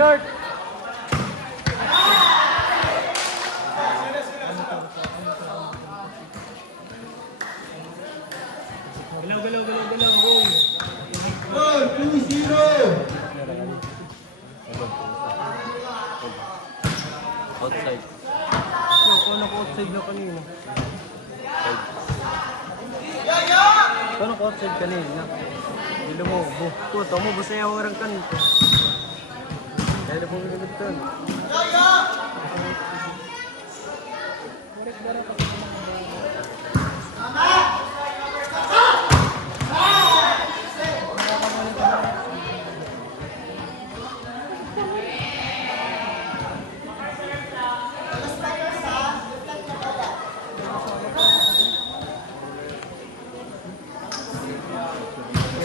Short! Galaw, roll. Goal, 2-0. Outside. Paano ko outside na kanina? Paano ko outside kanina? Hindi mo, buto mo, basta yung orang kanito. Kaya na po minagtan.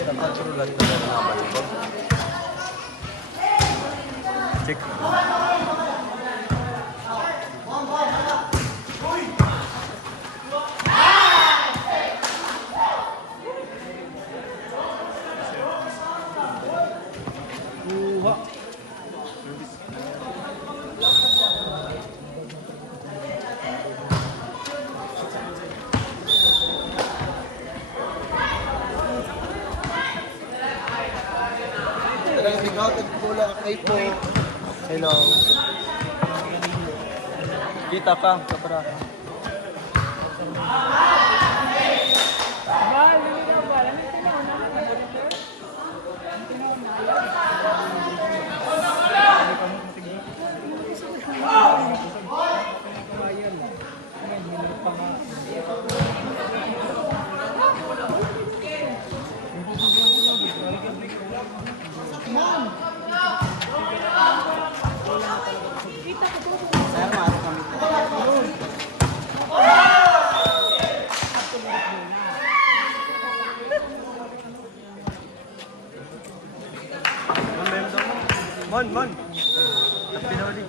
Nakatululan na lang na balibag. Check. Kuha. Talagang bigaw, bola kay po. Hello. Kita ka, kabra. Mon. Tapi na ulit.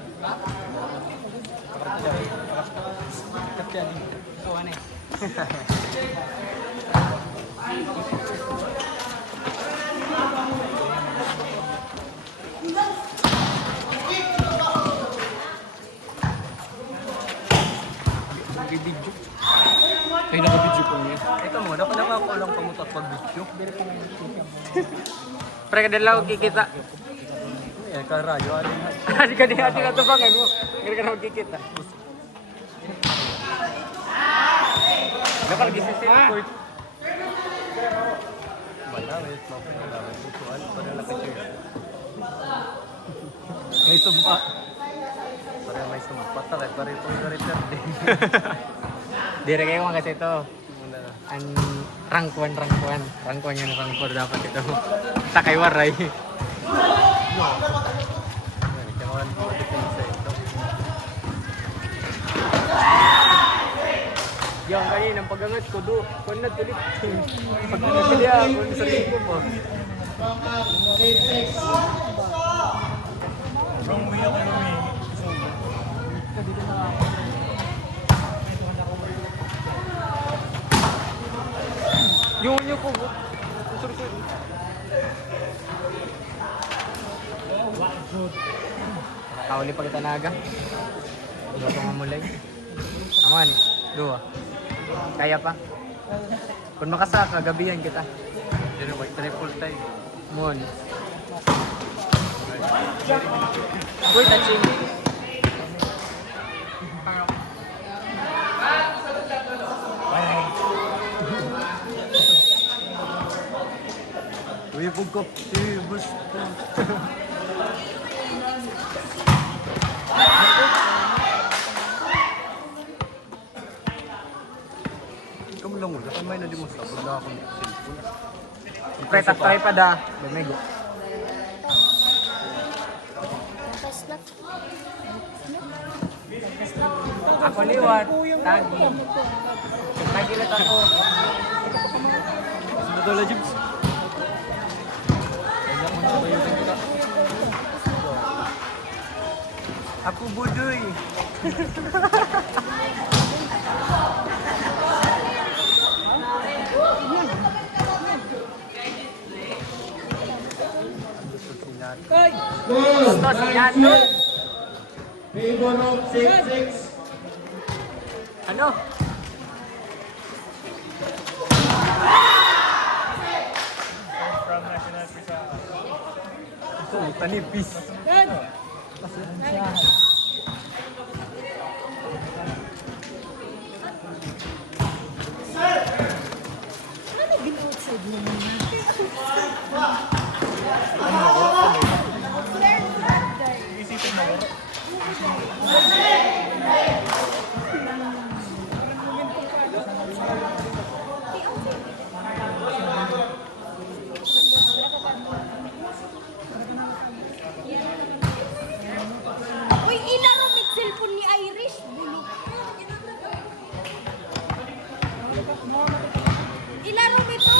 Tapi ani. Kuha na. Nag-video. Ay, naka-video ko niya. Ito mo, dapat ako lang pamutot pag video. Pre, kadalaw kikita. Eh, karayo ali. Hindi ka na tubangan mo. Hindi ka na magkikita. Dapat gisisi ng court. Bala, wait mo pa na. Butuan pa na kasi. May sumpa. Para may sumpa ta kay pare po Richard. Dire kayo mga kasi ito. Ang rank 1 yan rank 4 dapat ito. Takay waray. Kailangan po depensa ito. Yung kanina, ang pag-angat ko, kung na tulit. Pag-angat niya, kung sa linggo mo. Wrong way ako namin. Yung nyo po. Kauli pa kita naga. Ito nga mulay. Aman, dua. Kaya pa. Kung makasaka, gabihan kita. Pero may triple time. Mon. Uy, touching. Uy, pugkop. Bus. Ikaw mo lang ulit. May na di mo sa wala akong cellphone. Pre, taktay pa da. Lumig. Ako liwat. Tagi. Tagi lang ako. Nadala, Jibs. Ako budoy. Gusto sinat. Gusto yan, no? Favor of 6-6. Ano? Ito, tanipis. Uy, ilaro may cellphone ni Irish. Ilaro mo ito.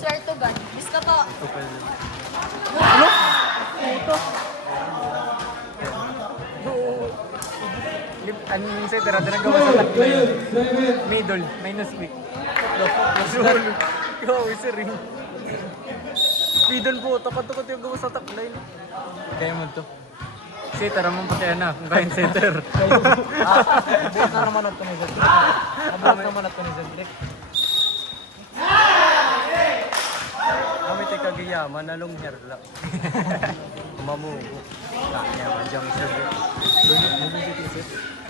Sir Tugan, miss ka po. Anong sa tira gawa sa tatlo yun? Middle, minus week. Go, ring. Middle po, tapat-tapat yung gawa sa taklo yun. Kaya mo to. Si tara mo pati na, kung kayang center. Buot na naman ito ni Zedrick. Buot naman ito ni Zedrick. Kami tayo kagiyaman na long hair lang. Mamugo. Kaya man dyan sa Zedrick.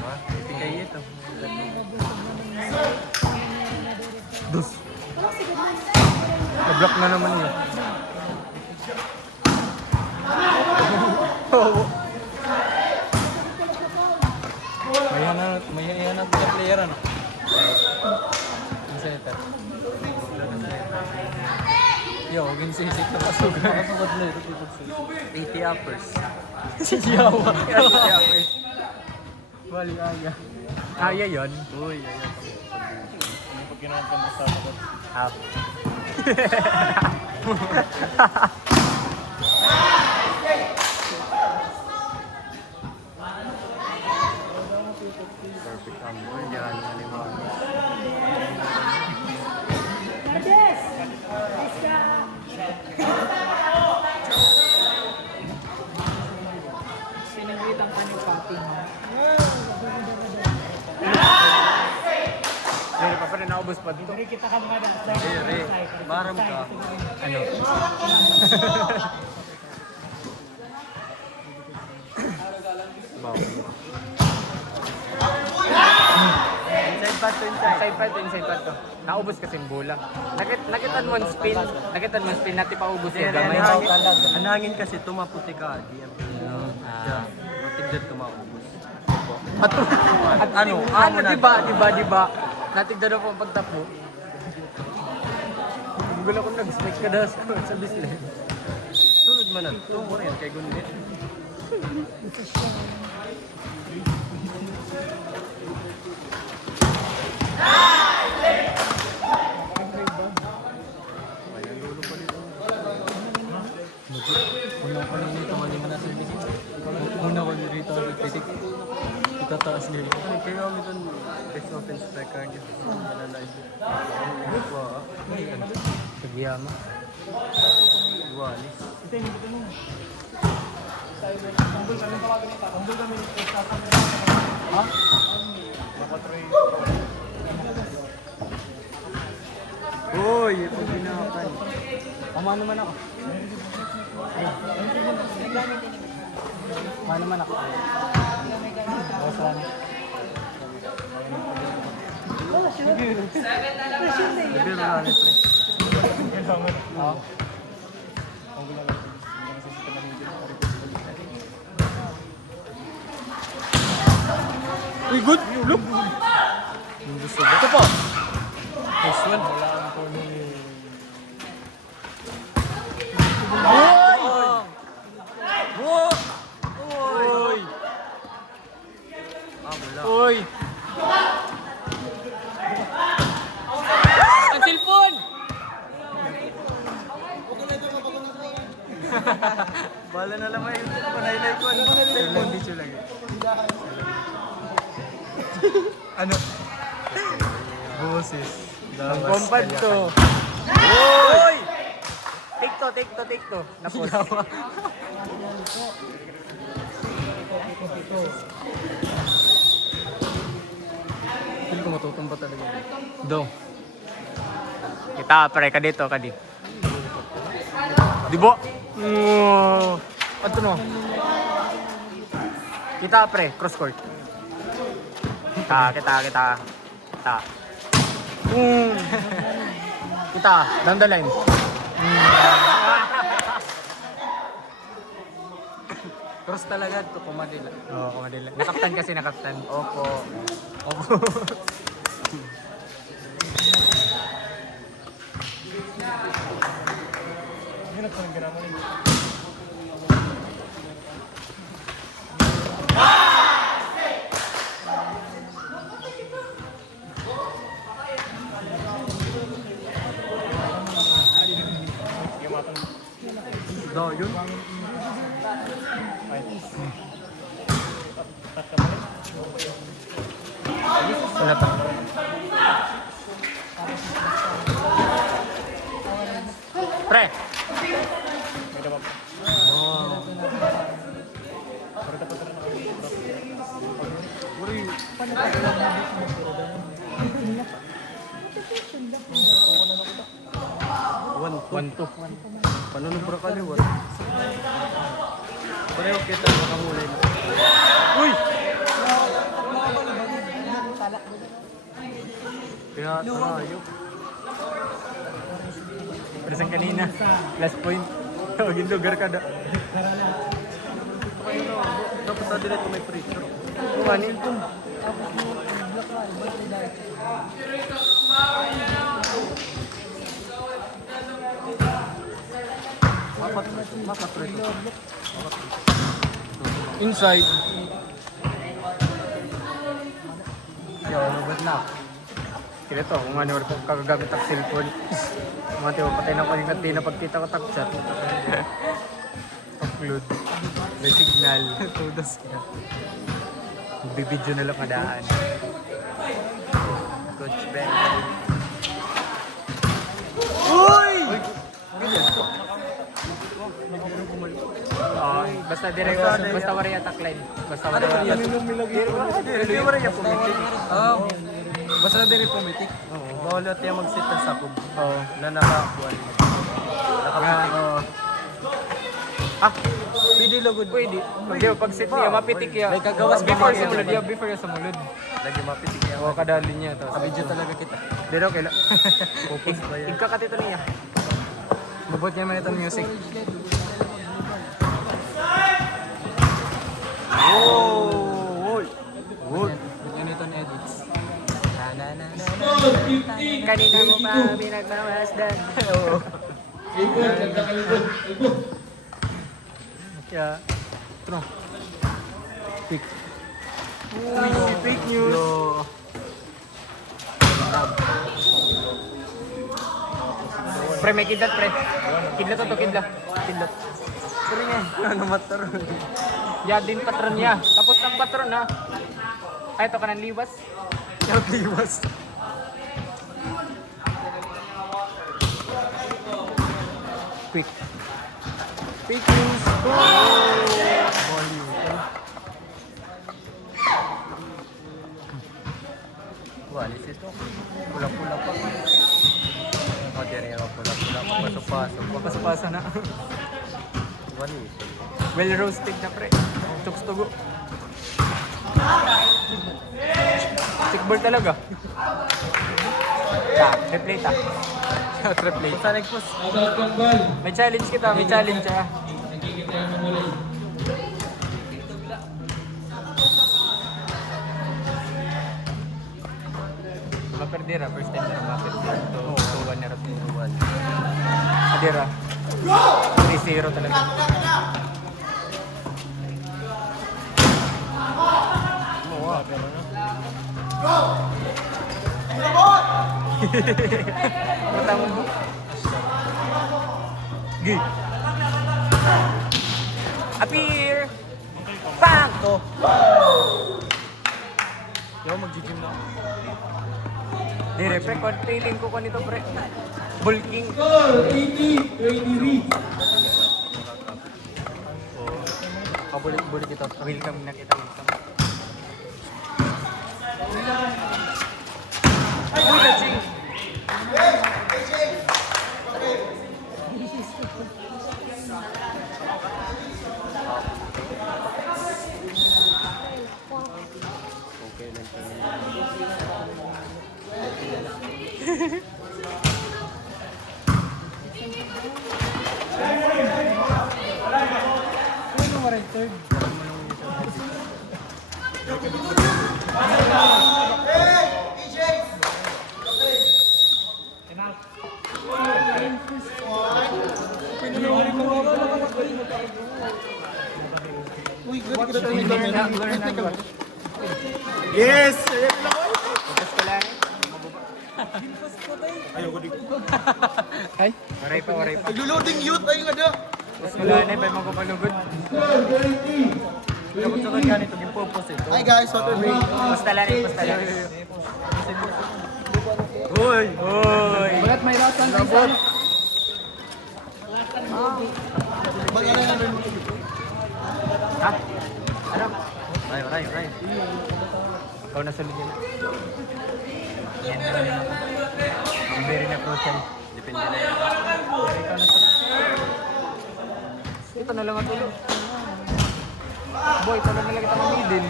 Ha? Itigay ito. Dos. Na-block na naman yun. May hanap na player ano? Ang center. Yo, huwag sisik na pasugan. Nakasugod na ito. 80 uppers. Si Yawa. 80 uppers. Bali, aya. Aya yun? Uy, ayan. Pag ginawa ka mas tatakot. Half. Perfect angle. Yan, maliwanag. Sinagwitan ka ni Papi, ha? Hindi pa rin naubos pa dito. Re, maram ka. Ano? Inside pass to inside. Inside pa to. Naubos kasi yung bola. Nakitan mo ang spin, natin paubos yung gamay. Ang hangin kasi tumaputi ka. Di ang Ah. matigdad tumaubos. At ano, diba? Natigdan ako ang pagtapo. Gulo ko nag-spike ka daw sa bislen. Sulod man na ito. Mura yan kay Gundit. Una ko nito, mali man na service. Una ko dito, titik. Itataas nila. Kaya kami doon, best offense striker niya. Yan na live. Wow. Kagiyama. Walis. Uy, ito binakan. Tama naman ako. Tama naman ako. Bibir na ni pre. Uy, good! Look! Ito po! Nice one. Uy! Uy! Wala. Uy! Ang cellphone! Bala na lang yung panay-live ko. Cellphone video lang. Ano? Moses. Ang kompad to. Uy! Take to. Napos. Hindi ko matutumba talaga. Do. Kita pare ka dito. Dibo. Ano no? Kita pre, cross court. Kita. Kita, down the line. Cross talaga to kumadila. Oo, kumadila. Nakaptan kasi. Opo. Hinap ko ng ginawa niyo. Do, yun. Wala pa. Pre! May dapat. One, two. Panunubra ka liwa. Pareho kita makamulay na. Uy! Kaya tayo. Presang kanina. Last point. Tawagin lugar ka da. Dapat sa dito may free throw. Kumanin ito. Maka free throw. Inside. Yo, lubat na. Kaya to, kung ano ko kagagamit ang cellphone. Mati mo, patay na ko yung kantina pagkita ko tag-chat. Upload. May signal. Tudas ka. Bibidyo na lang kadaan. Coach Ben. Uy! Basta direct, basta wari attack line. Basta wari attack line. Hindi mo rin yung pumitik. Oo. Basta na din yung pumitik. Bawal at yung mag-sit na sakog. Oo. Na nakakuan. Nakapitik. Ah, pwede lugod. Pwede. Pwede pag sit niya, mapitik niya. May kagawas before ba sumulod. niya? Yeah, before yung sumulod. Lagi mapitik yan. Oo, kada linya to. Kabidyo talaga kita. Pero kaila. Focus ba yan? Igkakatito niya. Bubot niya man itong music. Oh! Uy! Wood. Yan ito na edits. Kanina mo pa pinagmamasdan. Oo. Kaya, ito na. Pick. Uy, fake news. Yo! Pre, may kidlat, pre. Kidlat to, kidlat. Kidlat. Pero nga, ano mataron? Ya, din patron niya. Tapos ng patron, ha. Ay, ito ka ng liwas. Yung liwas. Quick. Fake news. Walis ito. Pula-pula pa. O, diyan yung pula-pula. Papasok-pasok. Papasapasa na. Walis. Well roasted na, pre. Chokes to go. Stickball talaga. Replay ta. Replay. Sa next post. May challenge kita, may challenge ah. Maperdira, first time na maperdira. 2-1 na rin. 2-1. Adira. 3-0 talaga. Matang mo. Gi. Appear. Bang! To. Yo, mag-gym na ako. Dire, pre, feeling ko kanito, pre. Bulking. Oh, kabulit-bulit ito. Welcome na kita, welcome. Uy, touching! Okay lang siya. Ano mo rin third? Uy, gano'n ka na Yes! Tapos ko lang. Ayaw ko dito. Ay, waray pa. Nag-loading youth! Ayun nga daw! Tapos ko lang, may magpapalugod. Tapos sa kanya nito, yung purpose ito. Hi guys, water break. Basta lang. Uy! Bagat may lasan. Labot. Bagat na namin. Ha? Ano? Waray. Ikaw na sunod yun. Yan na lang yun. Ang very na crucial. Depende na yan. Ikaw na sunod. Ito na lang ang tulog. Boy, ito na lang kita mamidin.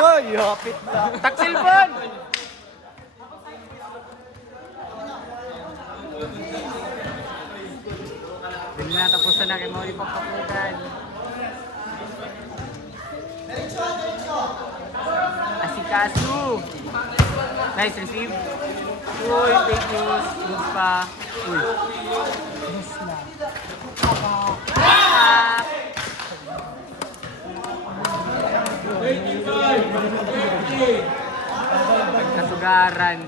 Uy, hapit na. Taksilpon! Dili na tapusan na kay mo ipagpapukan. Asikaso! Nice receive. Uy, fake news. Goods pa. Uy. Ah! Pagkasugaran.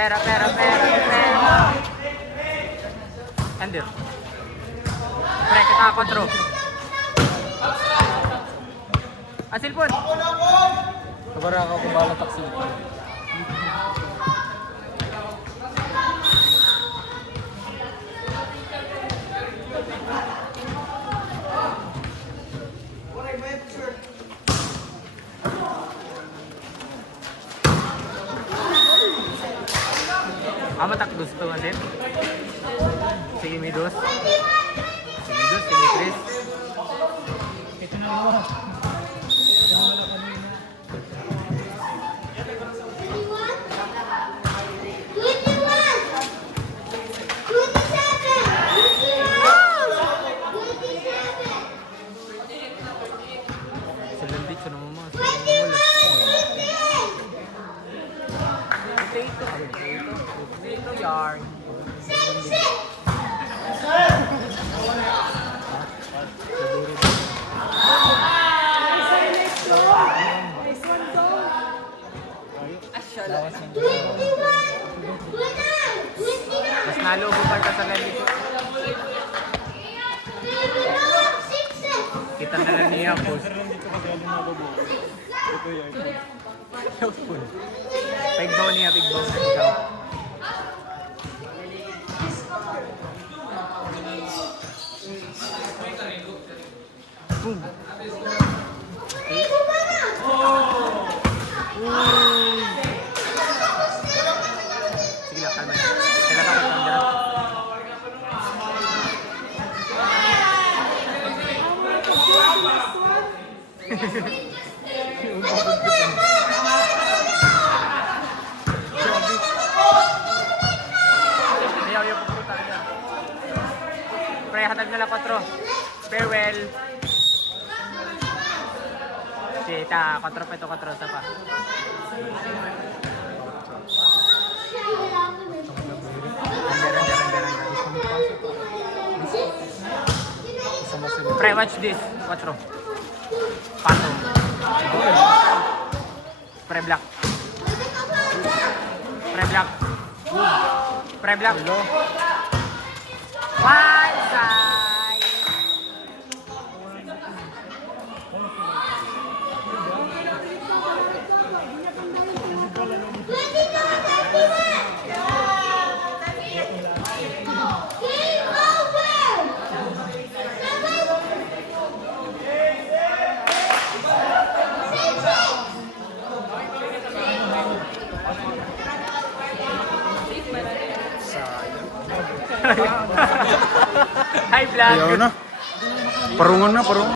Pera. Andir. Pre, kita kontrol. Asilpon. Kabara ako kung bala taksi. Tak gusto nga din. Si Imidos. Si Mitris. Ito na naman. Selentik sa naman mga. Potato yarn. Mas nalubog ka sa ganito. Kita na lang niya, boss. Pigbaw niya, pigbaw na ikaw. Boom. Sige lang, kalma na. Kailan bakit ang dyan? Ayaw yung pupunta niya. Pre, hatag na lang 4. Farewell. Kita, 4 peto 4 sa pa. Pre, watch this. Watch bro. Pato. Pre black. Pre black. Pre black. One side. Hi vlog. Ayaw na. Parungan na, parungan.